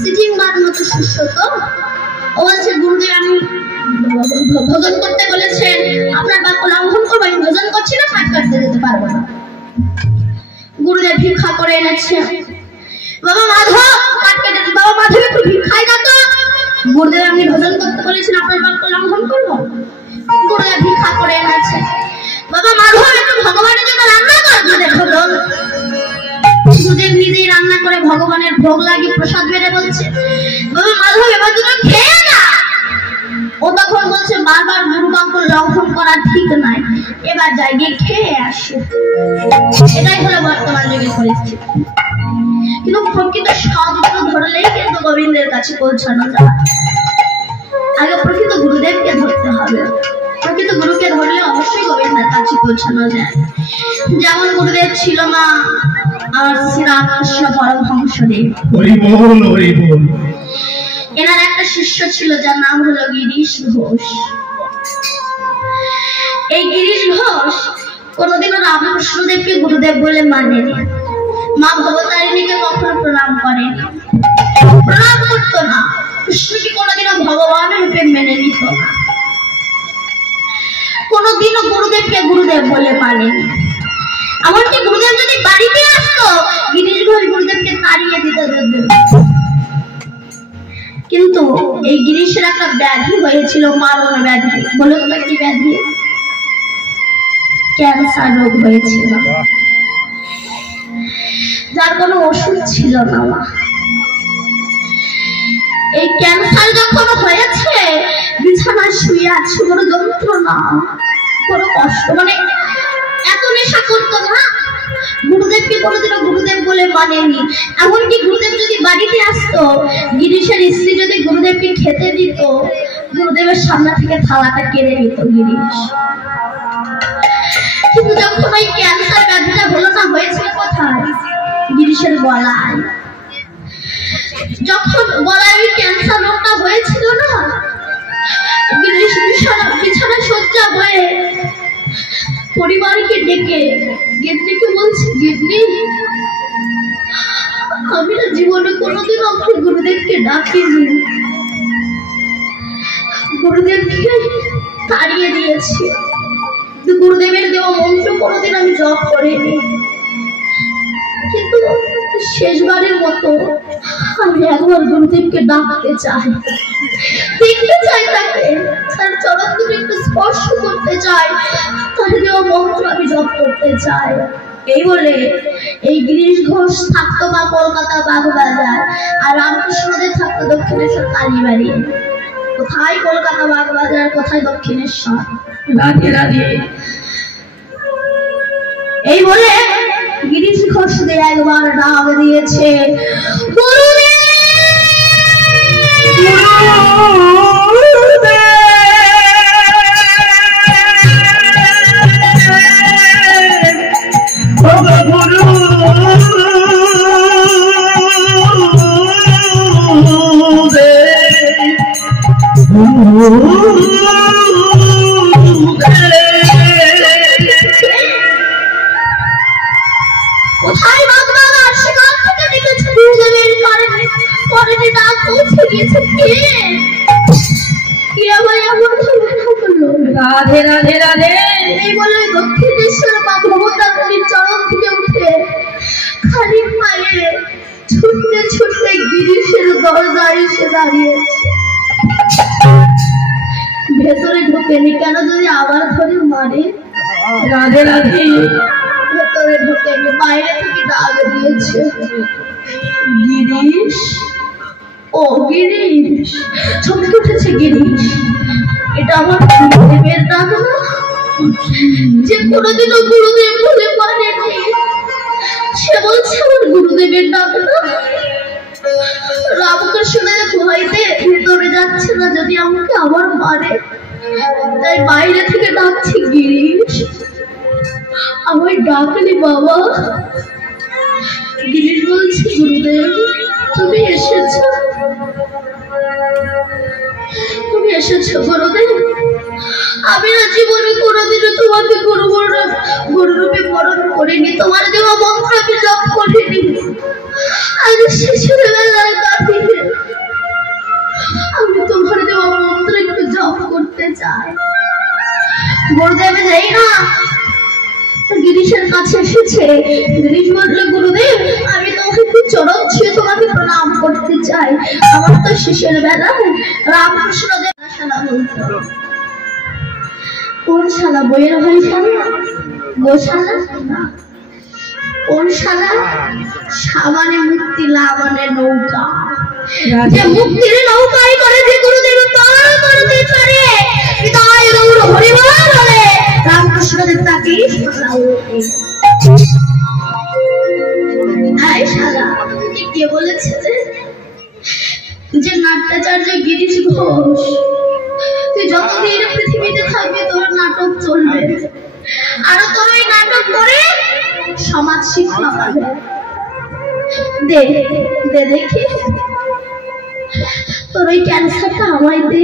Sitting বার মতো শিষ্য তো। ও বলছে গুরুদেব আমি ভজন করতে বলেছেন, আপনার বাক্য লঙ্ঘন করবো, আমি ভজন করছি না, হাত কাটতে যেতে পারবো না। গুরুদেব ভিক্ষা করে এনেছে। বাবা মাধব কাট কেটে, বাবা মাধব একটু ভিক্ষাই না তো। গুরুদেব আপনি ভজন করতে বলেছেন, আপনার বাক্য লঙ্ঘন করবো। গুরুদেব ভিক্ষা করে এনেছে। বাবা মাধব একটু ভগবানের জন্য রান্না কর। ভজন গুরুদেব নিজেই রান্না করে ভগবানের ভোগ লাগিয়ে প্রসাদ বেড়ে বলছে, বাবা মাধব এবার দুটো খেয়ে না। ও তখন বলছে বারবার গুরু বাক্য লঙ্ঘন করা ঠিক নয়, এবার যাই গিয়ে খেয়ে আসো। এটাই হলো বর্তমান যুগের পরিস্থিতি। কিন্তু প্রকৃত সদগুরু ধরলেই কিন্তু গোবিন্দের কাছে পৌঁছানো যায়। আগে প্রকৃত গুরুদেবকে ধরতে হবে। প্রকৃত গুরুকে ধরলে অবশ্যই গোবিন্দের কাছে পৌঁছানো যায়। যেমন গুরুদেব ছিল মা আমার শ্রী রামকৃষ্ণ পরমহংসদেব। এনার একটা শিষ্য ছিল যার নাম হলো গিরিশ ঘোষ। এই গিরিশ ঘোষ কোনোদিনও রামকৃষ্ণদেবকে গুরুদেব বলে মানেনি। মা ভবতারিণীকে কখনো প্রণাম করেনি, প্রণাম করতো না। কৃষ্ণকে কোনোদিনও ভগবান রূপে মেনে নিত না। কোনোদিনও গুরুদেবকে গুরুদেব বলে মানেনি। এমনকি গুরুদেব যদি বাড়িতে আসতো, গিরিশ ঘোষ গুরুদেবকে তাড়িয়ে দিত। কিন্তু এই গিরিশের একটা ব্যাধি হয়েছিল, মারণ ব্যাধি। বলুন তো কি ব্যাধি? ক্যান্সার রোগ হয়েছিল, যার কোনো ওষুধ ছিল না। এই ক্যান্সার যখন হয়েছে, বিছানায় শুয়ে আছে, কোনো যন্ত্রণা, কোনো কষ্ট, মানে এত নেশা করতো না। গুরুদেবকে কোনোদিনও গুরুদেব বলে মানেনি। এমনকি গুরুদেব যদি বাড়িতে আসতো, গিরিশের স্ত্রী যদি গুরুদেবকে খেতে দিত, গুরুদেবের সামনে থেকে থালাটা কেড়ে নিত গিরিশ। কিন্তু যখন ওই ক্যান্সার ব্যাধিটা হলো না, হয়েছিল কোথায়? গিরিশের গলায়। যখন গলায় ওই ক্যান্সার রোগটা হয়েছিল না, গিরিশ বিছানা শয্যা হয়ে পরিবারকে ডেকে গিন্নিকে বলছে, গিন্নি আমি না জীবনে কোনোদিন আপনি গুরুদেবকে ডাকিনি, গুরুদেবকে তাড়িয়ে দিয়েছি, গুরুদেবের দেওয়া মন্ত্র কোনোদিন আমি জপ করিনি। কিন্তু শেষবারের মতো আমি একবার গুরুদেবকে ডাকতে চাই, দেখতে চাই তাকে, তার চরণ দুটো একটু স্পর্শ করতে চাই, তার দেওয়া মন্ত্র আমি জপ করতে চাই। এই বলে এই গিরিশ ঘোষ থাকতো মা কলকাতা বাগবাজার, আর রামকৃষ্ণদেব থাকতো দক্ষিণেশ্বর কালীবাড়ি। কোথায় কলকাতা বাগবাজার, কোথায় দক্ষিণেশ্বর। রাধে রাধে। এই বলে গিরিশ ঘোষ একবার ডাক দিয়েছে, কোথায় বাগবাজার, সেখান থেকে ডেকেছে গুরুদেবের কারণে। পরে ডাক পৌঁছে গিয়েছে। রাধে রাধে রাধে। এই বলে দক্ষিণেশ্বর মা ভবতারিণীর চরণ থেকে উঠে খালি পায়ে ছুটতে ছুটতে গিরিশের দরজায় এসে দাঁড়িয়েছে। ভেতরে ঢোকেনি, কেন যদি আবার ধরে মারে। রাধে রাধে। ভেতরে ঢোকেনি, বাইরে থেকে ডাক দিয়েছে, গিরিশ, ও গিরিশ। চমকে উঠেছে গিরিশ, এটা আমার গুরুদেবের ডাক না, যে কোনোদিনও গুরুদেব বলে মানেনি, সে বলছে আমার গুরুদেবের ডাক না। রামকৃষ্ণের ভয়তে ভেতরে যাচ্ছে না, যদি আমাকে আবার মারে, তাই বাইরে থেকে ডাকছি, গিরিশ আমায় ডাকলি বাবা। গিরিশ বলছে, গুরুদেব তুমি এসেছো, তুমি এসেছো গুরুদেব। আমি না জীবনে কোনোদিনও তোমাকে গুরুরূপে বরণ করিনি, তোমার দেওয়া মন্ত্র আমি জপ করিনি। আজ শিশুর বেলায় দাঁড়িয়ে আমি তোমার দেওয়া মন্ত্র একটু জপ করতে চাই। গুরুদেব যাই না গিরিশের কাছে এসেছে। গিরিশ বলল, গুরুদেব আমি তোমাকে একটু চরণ ছুঁয়ে তোমাকে প্রণাম করতে চাই। আমার তো শিশুর বেলা রামকৃষ্ণ দেব শালা বলতো। কোন শালা? বইয়ের ভাই শালা? গোশালা? কোন শালা? সাবানে মুক্তি লাবানে নৌকা, যে মুক্তির নৌকাই করে যে গুরুদেব পার করতে পারে। হৃদয় গৌর হরিবল বলে রামকৃষ্ণ দেব তাকে শালা। কে বলেছে যে নাট্যাচার্য গিরিশ ঘোষ তুই যতদিন পৃথিবীতে থাকবি তোর নাটক চলবে, আর তোর ওই নাটক করে সমাজ শিক্ষা পাবে। দে দে দেখি তোর ওই ক্যান্সারটা আমায় দে।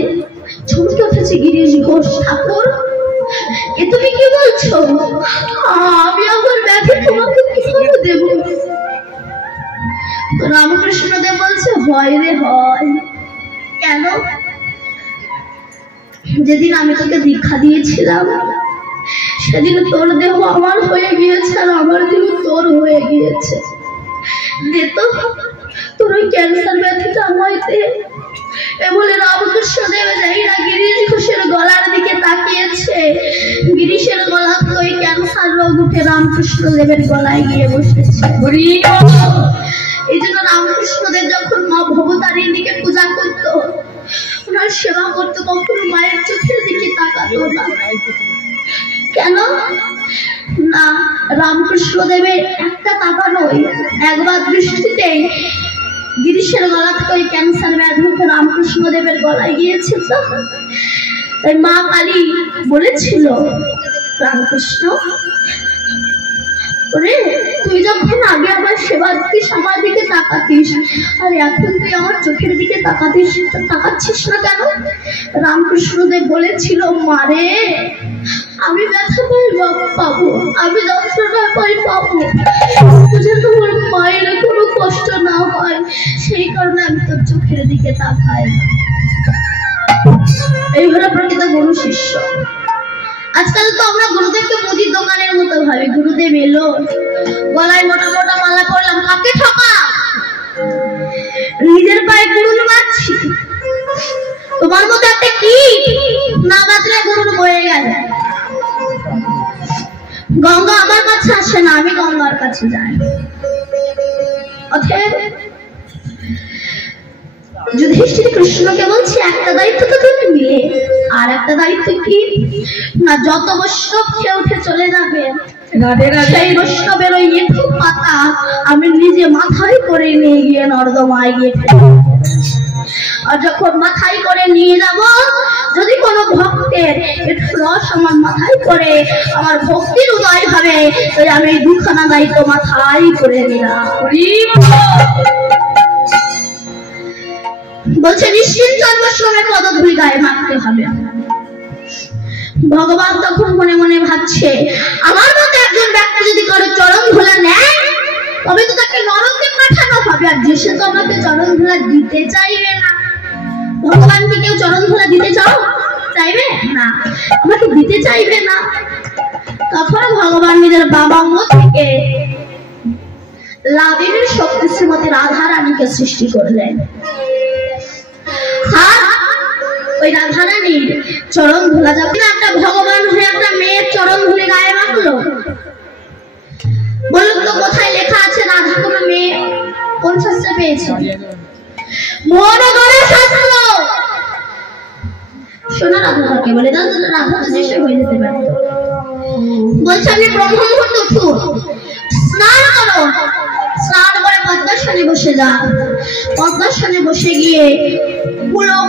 চমকে উঠেছে গিরিশ ঘোষ। ঠাকুর এ তুমি কি বলছো? আমি আমার ব্যাধি তোমাকে কিভাবে দেব? রামকৃষ্ণ দেব বলছে, হয় রে হয়। কেন? যেদিন আমি তোকে দীক্ষা দিয়েছিলাম সেদিন তোর দেহ আমার হয়ে গিয়েছে আর আমার দেহ তোর হয়ে গিয়েছে। দে তো তোর ওই ক্যান্সার ব্যাধিটা আমায় দে। বলে রামকৃষ্ণ দেব যাই না গিরিশ ঘোষের গলার দিকে তাকিয়েছে। গিরিশের গলা তো ওই ক্যান্সার রোগ উঠে রামকৃষ্ণ দেবের গলায় গিয়ে বসেছে। এই জন্য রামকৃষ্ণ দেব যখন মা ভবতারীর দিকে পূজা করত, ওনার সেবা করতো, কখনো মায়ের চোখের দিকে তাকাতো না। কেন না? রামকৃষ্ণ দেবের একটা তাকানোই, একবার দৃষ্টিতে গিরিশের গলা থেকে ওই ক্যান্সার ব্যাধি উঠে রামকৃষ্ণ দেবের গলায় গিয়েছে। তো তাই মা কালী বলেছিল, রামকৃষ্ণ ওরে তুই যখন আগে আমার সেবা দিতিস, আমার দিকে তাকাতিস, আর এখন তুই আমার চোখের দিকে তাকাচ্ছিস না কেন? রামকৃষ্ণ দেব বলেছিল, মারে আমি ব্যথা পাবো, আমি যন্ত্রণা পাবো, যেন আমার মায়ের কোনো কষ্ট না হয়, সেই কারণে আমি তোর চোখের দিকে তাকাই না। এই হলো প্রকৃত গুরু শিষ্য। আজকাল তো আমরা গুরুদেবকে মুদির দোকানের মতো ভাবি। গুরুদেব এলো, গলায় মোটা মোটা মালা পরলাম, কাকে ঠকা? নিজের পায়ে গুরুর মারছি। তোমার মতো একটা কি না বাঁচলে গুরুর বয়ে গেল। গঙ্গা আমার কাছে আসে না, আমি গঙ্গার কাছে যাই। অতএব যুধিষ্ঠির কৃষ্ণকে বলছে, একটা দায়িত্ব তো তুমি নিলে, আর একটা দায়িত্ব কি না, যত বৈষ্ণব খেয়ে উঠে চলে যাবে সেই বৈষ্ণবের ওই একটু পাতা আমি নিজে মাথায় করে নিয়ে গিয়ে নর্দমায় গিয়ে ফেলবো। আর যখন মাথায় করে নিয়ে যাব, যদি কোনো ভক্তের একটু রস আমার মাথায় করে আমার ভক্তির উদয় হবে, তাই আমি এই দুখানা দায়িত্ব মাথায় করে নিলাম। বলছে নিশ্চিন্ত জন্মাশ্রমের পদধূলি গায়ে মাখতে হবে। ভগবান তখন মনে মনে ভাবছে, আমার মতো একজন ব্যক্তি যদি কারো চরণ ধুলা নেয় তবে তো তাকে নরকে পাঠানো হবে, আর যে সে তো আমাকে চরণ ধুলা দিতে চাইবে না। ভগবানকে কেউ চরণ ধুলা দিতে চাইবে না, আমাকে দিতে চাইবে না। তখন ভগবান নিজের বাবাঙ্গ থেকে লাবিনীর শক্তি শ্রীমতী রাধা রানীকে সৃষ্টি করলেন। ওই রাধা রানীর চরণ ধুলা যাবে না, একটা ভগবান হয়ে একটা মেয়ের চরণ ধুলে গায়ে মাখলো। বলুন তো কোথায় লেখা আছে রাধা কোনো মেয়ে? কোন শাস্ত্রে পেয়েছে? মহানগরের শাস্ত্র। শোনা রাধাকে বলে দাও, রাধা তো দেশে হয়ে যেতে পারত। বলছে আমি ব্রহ্ম মুহূর্তে উঠুন, স্নান করো, স্নান করে পদ্মাসনে বসে যাও। পদ্মাসনে বসে গিয়ে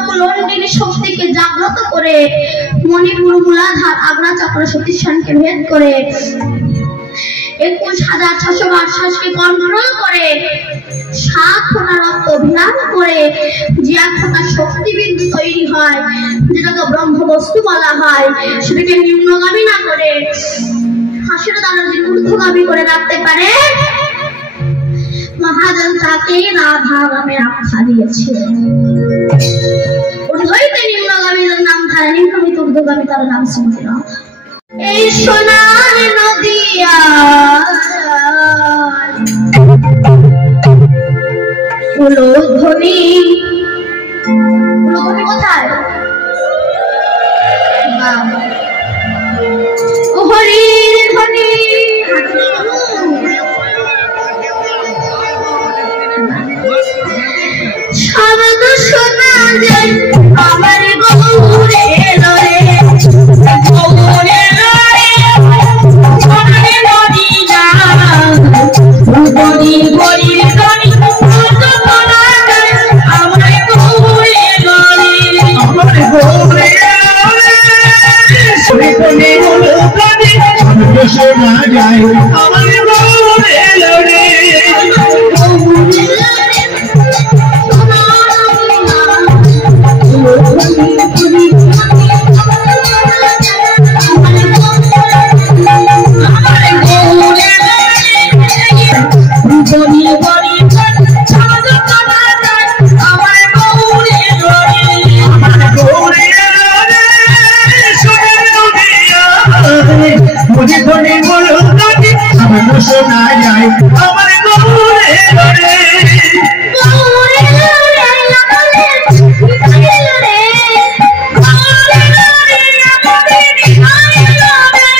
কুলন্ডিনী শক্তিকে জাগ্রত করে মণিপুর মূলাধার আগ্রা চক্র সতীশানকে ভেদ করে 21,600 বার শ্বাসকে কন্ট্রোল করে 7 ফোঁটা রক্ত অভিযান করে যে এক ফোঁটা শক্তি বিন্দু তৈরি হয়, যেটাকে ব্রহ্ম বস্তু বলা হয়, সেটাকে নিম্নগামী না করে হাসির দ্বারা যে ঊর্ধ্বগামী করে রাখতে পারে, মহাজন তাকে রাধা নামে আখ্যা দিয়েছিলেন। ঊর্ধ্বইতে নিম্নগামীর নাম ধারা, নিম্নমিত ঊর্ধ্বগামী তার নাম শ্রীমতী রাধা। এই সোনার নদিয়া উলুধ্বনি, উলুধ্বনি কোথায়? হরির ধ্বনি শব্দ শোনা যায় আমার গৌরে লরে, গৌরে লরে গৌরে নদী না গরি গরি গরি শব্দ শোনা যায় আমার গৌরে লরে, আমার গৌরে লরে শ্রীকণি উলুধ্বনি শব্দ শোনা যায় আমার গৌরে লরে, শোনা যায় আমার গৌরে লরে, গৌরে লরে আমাদের নিতাই লরে, গৌরে লরে আমাদের নিতাই লরে,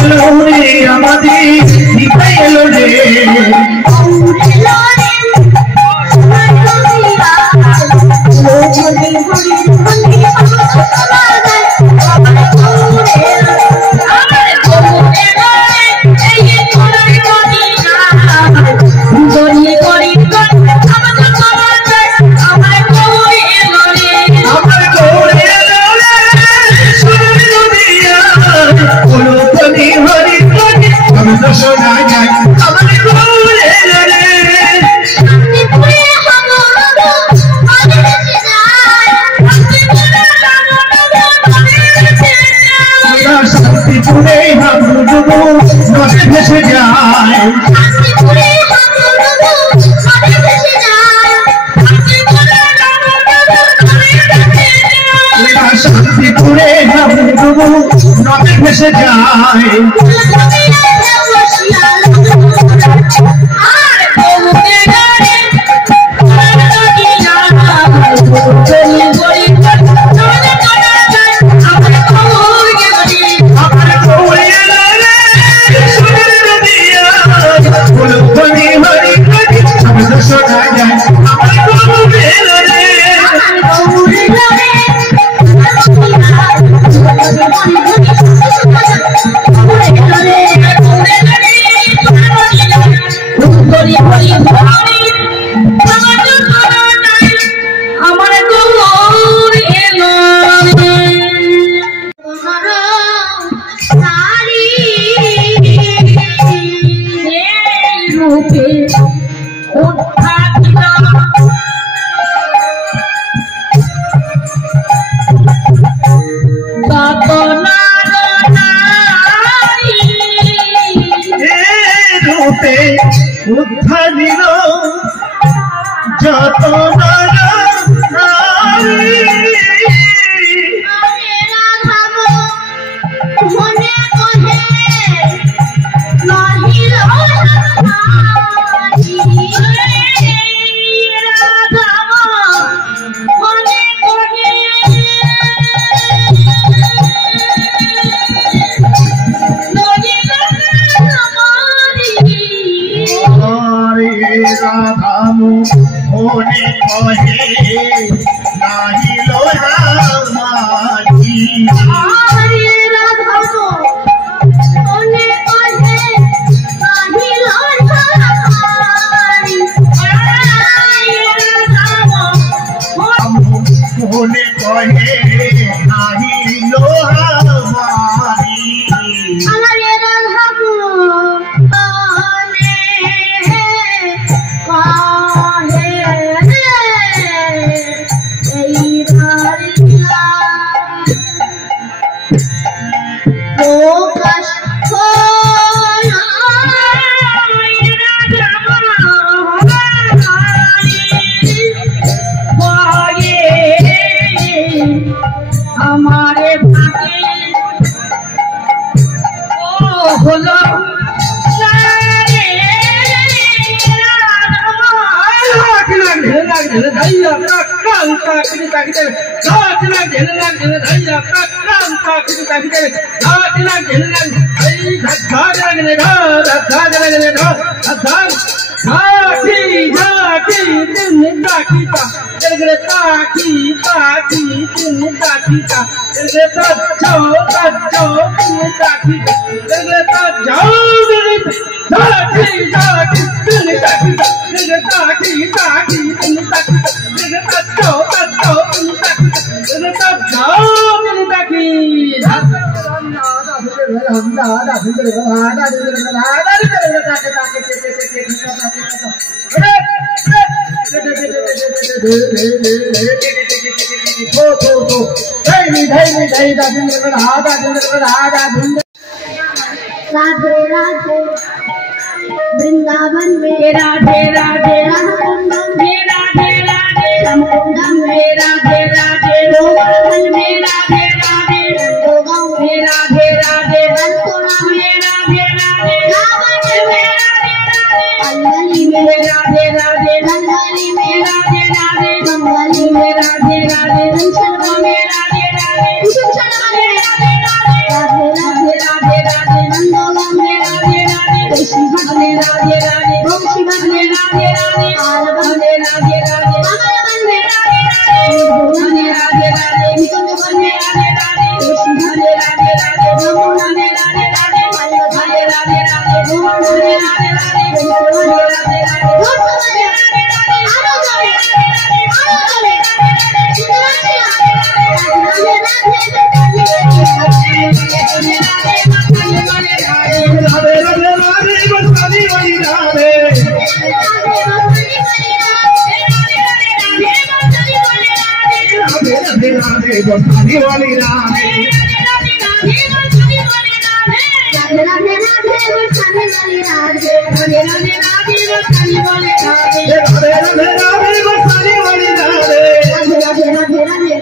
গৌরে লরে আমাদের নিতাই লরে, গৌরে লরে আমার নদিয়া উলুধ্বনি হরি ধ্বনি শব্দ শোনা যায় আমার গৌরে লরে, আমার গৌরে লরে এই সোনার নদিয়া গরি গরি গরি শব্দ শোনা যায় আমার গৌরে লরে, আমার গৌরে লরে সোনার নদিয়া উলুধ্বনি হরি ধ্বনি শব্দ শোনা যায় আমার গৌরে লরে, শান্তিপুরে হাবুডুবু নদী ভেসে যায়, শান্তিপুরে হাবুডুবু নদী ভেসে যায়, শান্তিপুরে হাবুডুবু নদী ভেসে যায়, শান্তিপুরে হাবুডুবু নদী ভেসে যায়, শান্তিপুরে হাবুডুবু নদী ভেসে যায়, আর গৌরে লরে গরি গরি গরি শব্দ শোনা যায় আমার গৌরে লরে, আমার গৌরে লরে সোনার নদিয়া উলুধ্বনি হরি ধ্বনি শব্দ শোনা যায় আমার গৌরে লরে, আমার গৌরে লরে আমার গৌরে লরে নারী রূপে উদ্ধারিত রূপে উদ্ধারিত যত নারী রাধামু মনে কহে নাহি লোহা মাঝি, আরে রাধামু মনে কহে নাহি লোহা মাঝি, রাধামু মনে কহে নাহি লোহা মাঝি, আরে রাধামু প্রকাশ राधे राधे वृंदावन में राधे राधे रामकुंडम में राधे राधे रामकुंडम में राधे राधे गोवर्धन में राधे राधे गोगांव में राधे राधे बंसोड़ा में राधे राधे रावण में राधे राधे अंगली में राधे राधे रंगाली में राधे राधे बंगाली में राधे राधे शर्मा में राधे राधे शर्मा में राधे राधे राधे राधे राधे राधे नंदोगा में राधे राधे कृष्ण भक्त में राधे राधे वंशी भक्त में राधे राधे आलबन में राधे राधे कमलबन में राधे राधे भुवन में राधे राधे निकुंजवन में राधे राधे कृष्ण भक्त में राधे राधे ब्रह्मणा में राधे राधे मल्लभ में राधे राधे भुवन में राधे राधे भुवन में राधे राधे भक्त में राधे राधे आरोग्य में राधे राधे आरोग्य में राधे राधे सुंदराक्षी राधे राधे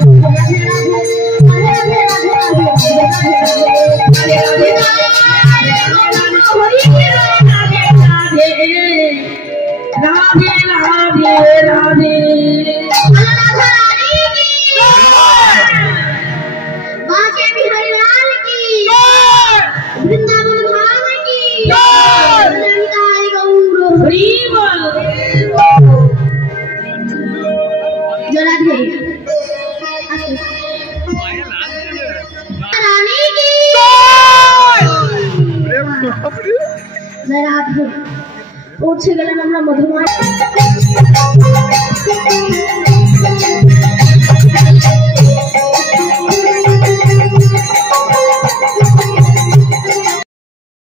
পৌঁছে গেলাম আমরা মধুময়